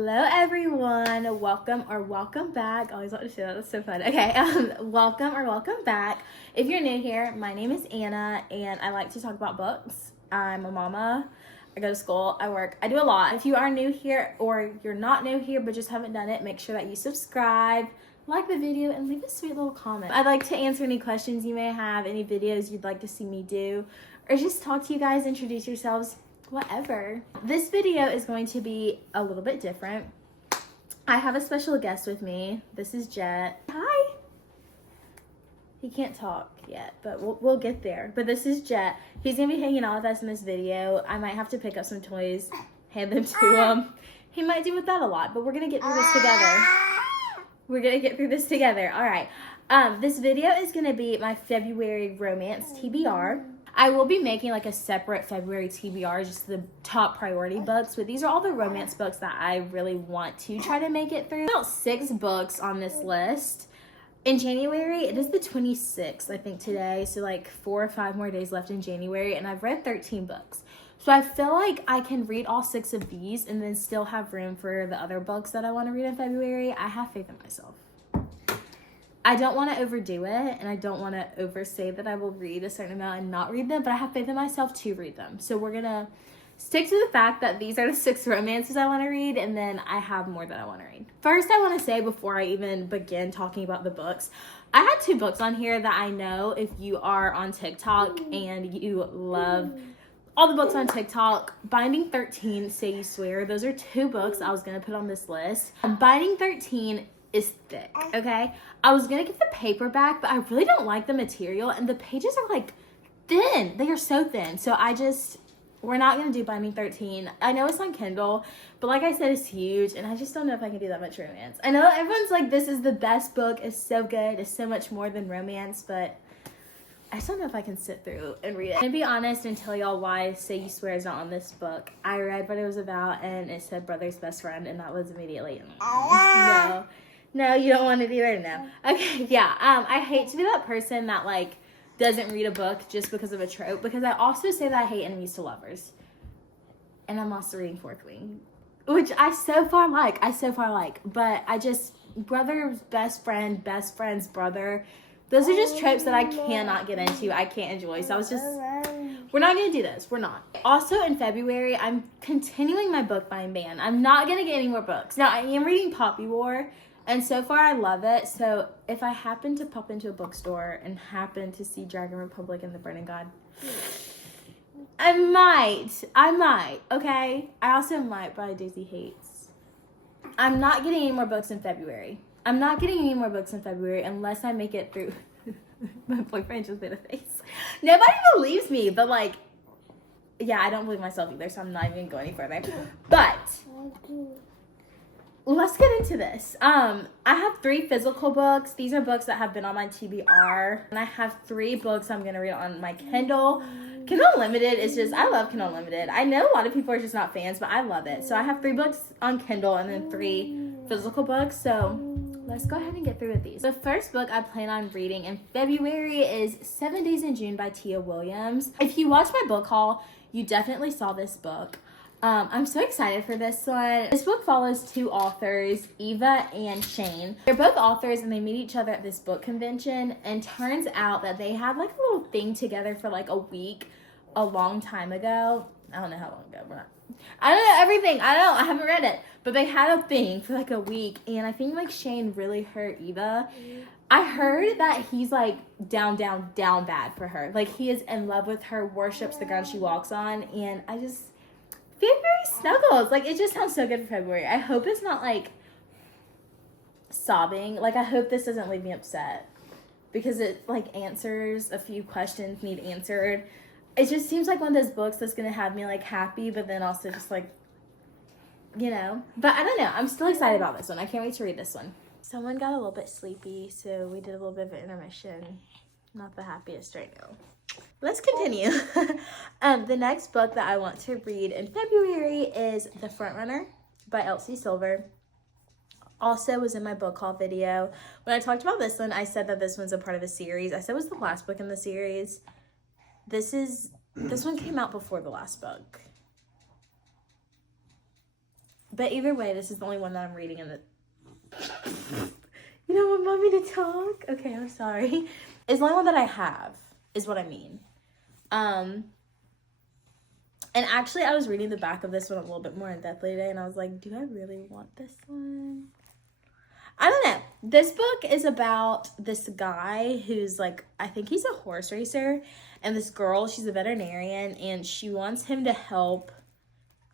Hello everyone, welcome back. I always want to say that, that's so fun. Okay, welcome back. If you're new here, my name is Anna and I like to talk about books. I'm a mama, I go to school, I work, I do a lot. If you are new here or you're not new here but just haven't done it, make sure that you subscribe, like the video, and leave a sweet little comment. I'd like to answer any questions you may have, any videos you'd like to see me do, or just talk to you guys, introduce yourselves, whatever. This video is going to be a little bit different. I have a special guest with me. This is Jet. Hi. He can't talk yet, but we'll get there. But this is Jet. He's gonna be hanging out with us in this video. I might have to pick up some toys, hand them to him. He might do with that a lot, but we're gonna get through this together. All right. This video is gonna be my February romance TBR. I will be making like a separate February TBR, just the top priority books, but these are all the romance books that I really want to try to make it through. About 6 books on this list. In January, it is the 26th, I think today, so like 4 or 5 more days left in January, and I've read 13 books. So I feel like I can read all 6 of these and then still have room for the other books that I want to read in February. I have faith in myself. I don't want to overdo it, and I don't want to oversay that I will read a certain amount and not read them, but I have faith in myself to read them. So we're going to stick to the fact that these are the 6 romances I want to read, and then I have more that I want to read. First, I want to say before I even begin talking about the books, I had 2 books on here that I know if you are on TikTok and you love all the books on TikTok, Binding 13, Say You Swear. Those are 2 books I was going to put on this list. Binding 13 is thick, okay? I was gonna get the paperback, but I really don't like the material, and the pages are like thin. They are so thin. So we're not gonna do Binding 13. I know it's on Kindle, but like I said, it's huge, and I just don't know if I can do that much romance. I know everyone's like, this is the best book, it's so good, it's so much more than romance, but I just don't know if I can sit through and read it. I'm gonna be honest and tell y'all why Say You Swear is not on this book. I read what it was about, and it said brother's best friend, and that was immediately No, you don't want it either? No. Okay, yeah. I hate to be that person that, like, doesn't read a book just because of a trope, because I also say that I hate enemies to lovers. And I'm also reading Fourth Wing, which I so far like. But brother's best friend, best friend's brother, those are just tropes that I cannot get into. I can't enjoy. So we're not going to do this. We're not. Also, in February, I'm continuing my book buying ban. I'm not going to get any more books. Now, I am reading Poppy War, and so far I love it. So if I happen to pop into a bookstore and happen to see Dragon Republic and the Burning God, I might, okay? I also might buy Daisy Hates. I'm not getting any more books in February. Unless I make it through. My boyfriend just made a face. Nobody believes me, but like, yeah, I don't believe myself either, so I'm not even going any further. But let's get into this. I have 3 physical books. These are books that have been on my TBR. And I have 3 books I'm going to read on my Kindle. Kindle Unlimited is just, I love Kindle Unlimited. I know a lot of people are just not fans, but I love it. So I have 3 books on Kindle and then 3 physical books. So let's go ahead and get through with these. The first book I plan on reading in February is 7 Days in June by Tia Williams. If you watched my book haul, you definitely saw this book. I'm so excited for this one. This book follows 2 authors, Eva and Shane. They're both authors and they meet each other at this book convention, and turns out that they had like a little thing together for like a week a long time ago. I don't know how long ago. I don't know everything. I haven't read it. But they had a thing for like a week, and I think like Shane really hurt Eva. I heard that he's like down bad for her. Like he is in love with her, worships the ground she walks on, and I just February snuggles. Like, it just sounds so good for February. I hope it's not, like, sobbing. Like, I hope this doesn't leave me upset. Because it, like, answers a few questions need answered. It just seems like one of those books that's going to have me, like, happy, but then also just, like, you know. But I don't know. I'm still excited about this one. I can't wait to read this one. Someone got a little bit sleepy, so we did a little bit of an intermission. Not the happiest right now. Let's continue. The next book that I want to read in February is The Frontrunner by Elsie Silver. Also was in my book haul video. When I talked about this one, I said that this one's a part of a series. I said it was the last book in the series. This one came out before the last book. But either way, this is the only one that I'm reading in the... You don't want mommy to talk? Okay, I'm sorry. It's the only one that I have, is what I mean. And actually, I was reading the back of this one a little bit more in depth today, and I was like, do I really want this one? I don't know. This book is about this guy who's like, I think he's a horse racer, and this girl, she's a veterinarian, and she wants him to help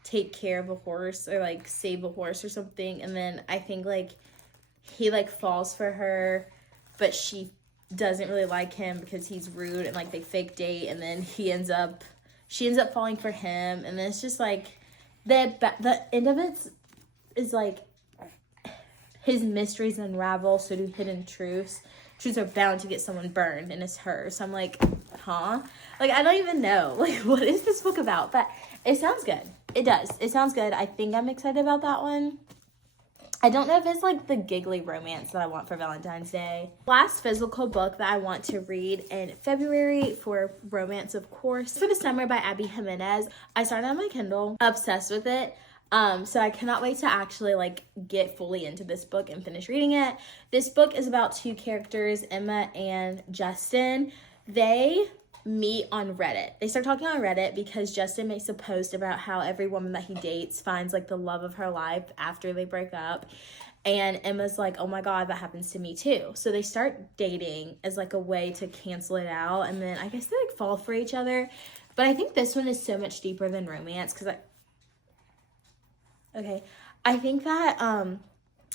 take care of a horse or like save a horse or something. And then I think like he like falls for her, but she doesn't really like him because he's rude, and like they fake date, and then she ends up falling for him. And then it's just like the end of it is like his mysteries unravel, so do hidden truths are bound to get someone burned, and it's her. So I'm like, huh? Like, I don't even know. Like, what is this book about? But it sounds good. It does. It sounds good. I think I'm excited about that one. I don't know if it's, like, the giggly romance that I want for Valentine's Day. Last physical book that I want to read in February for romance, of course, For the Summer by Abby Jimenez. I started on my Kindle. Obsessed with it. So I cannot wait to actually like get fully into this book and finish reading it. This book is about two characters, Emma and Justin. They meet on Reddit. They start talking on Reddit because Justin makes a post about how every woman that he dates finds like the love of her life after they break up. And Emma's like, oh my God, that happens to me too. So they start dating as like a way to cancel it out. And then I guess they like fall for each other. But I think this one is so much deeper than romance because I think that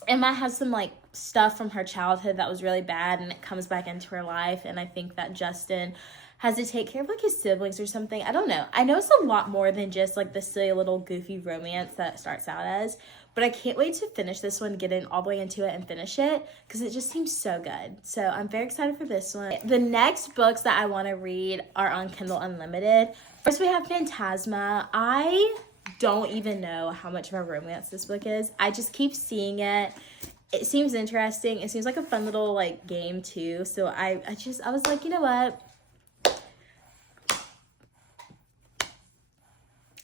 Emma has some like stuff from her childhood that was really bad, and it comes back into her life. And I think that Justin has to take care of like his siblings or something. I don't know. I know it's a lot more than just like the silly little goofy romance that it starts out as. But I can't wait to finish this one, get in all the way into it and finish it because it just seems so good. So I'm very excited for this one. The next books that I want to read are on Kindle Unlimited. First we have Phantasma. I don't even know how much of a romance this book is. I just keep seeing it. It seems interesting. It seems like a fun little like game too. So I was like, you know what?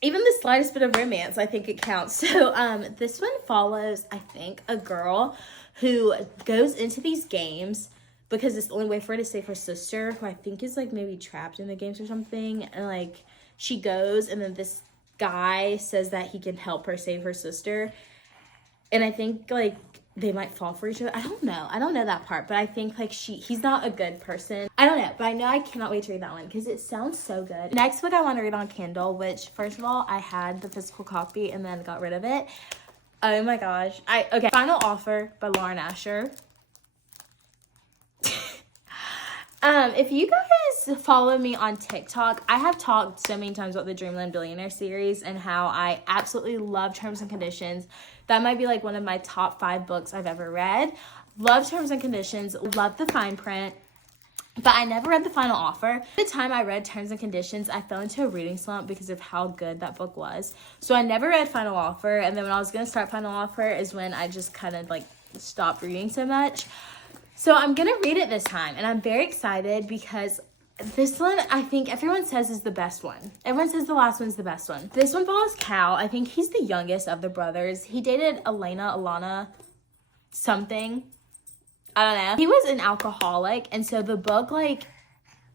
Even the slightest bit of romance, I think it counts. So this one follows, I think, a girl who goes into these games because it's the only way for her to save her sister, who I think is like maybe trapped in the games or something. And like she goes, and then this guy says that he can help her save her sister, and I think like they might fall for each other. I don't know that part, but I think like he's not a good person. I don't know, but I know I cannot wait to read that one because it sounds so good. Next book I want to read on Kindle, which first of all I had the physical copy and then got rid of it. Oh my gosh. Final Offer by Lauren Asher. If you guys follow me on TikTok, I have talked so many times about the Dreamland Billionaire series and how I absolutely love Terms and Conditions. That might be like one of my top 5 books I've ever read. Love Terms and Conditions, love the fine print, but I never read the Final Offer. The time I read Terms and Conditions, I fell into a reading slump because of how good that book was. So I never read Final Offer, and then when I was going to start Final Offer is when I just kind of like stopped reading so much. So I'm going to read it this time, and I'm very excited because this one, I think everyone says is the best one. Everyone says the last one's the best one. This one follows Cal. I think he's the youngest of the brothers. He dated Alana, something. I don't know. He was an alcoholic, and so the book, like,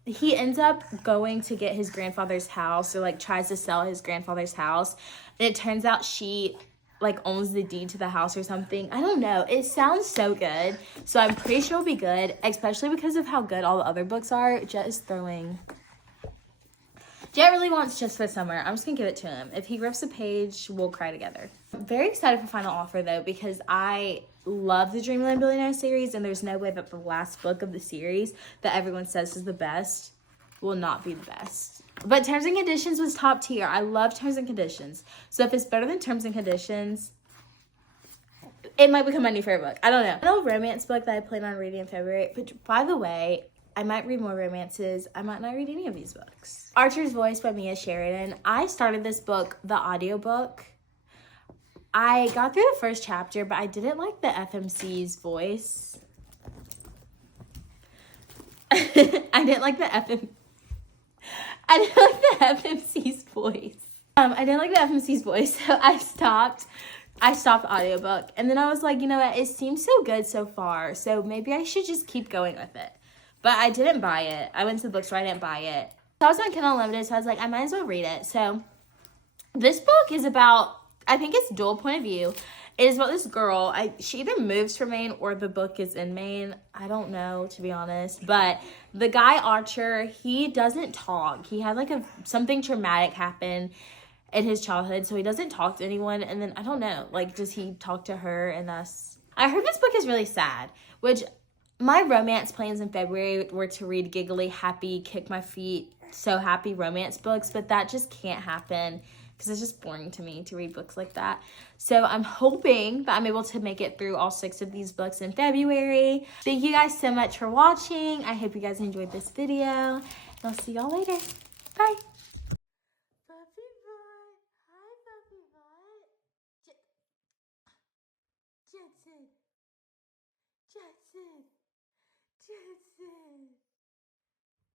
he ends up going to get his grandfather's house, or, like, tries to sell his grandfather's house, and it turns out she like owns the deed to the house or something. I don't know. It sounds so good. So I'm pretty sure it'll be good, especially because of how good all the other books are. Jet is throwing. Jet really wants Just for Summer. I'm just going to give it to him. If he rips a page, we'll cry together. I'm very excited for Final Offer though, because I love the Dreamland Billionaire series, and there's no way that the last book of the series that everyone says is the best will not be the best. But Terms and Conditions was top tier. I love Terms and Conditions. So if it's better than Terms and Conditions, it might become my new favorite book. I don't know. Another romance book that I plan on reading in February. But by the way, I might read more romances. I might not read any of these books. Archer's Voice by Mia Sheridan. I started this book, the audiobook. I got through the first chapter, but I didn't like the FMC's voice. I didn't like the FMC's voice. So I stopped I stopped audiobook. And then I was like, you know what? It seems so good so far. So maybe I should just keep going with it. But I didn't buy it. I went to the bookstore. I didn't buy it. So I was on Kindle Unlimited. So I was like, I might as well read it. So this book is about, I think it's dual point of view. It is about this girl. She either moves from Maine or the book is in Maine. I don't know, to be honest. But the guy Archer, he doesn't talk. He had like something traumatic happen in his childhood, so he doesn't talk to anyone. And then I don't know, like, does he talk to her? And I heard this book is really sad, which my romance plans in February were to read giggly, happy, kick my feet, so happy romance books, but that just can't happen because it's just boring to me to read books like that. So I'm hoping that I'm able to make it through all 6 of these books in February. Thank you guys so much for watching. I hope you guys enjoyed this video, and I'll see y'all later. Bye. Jackson.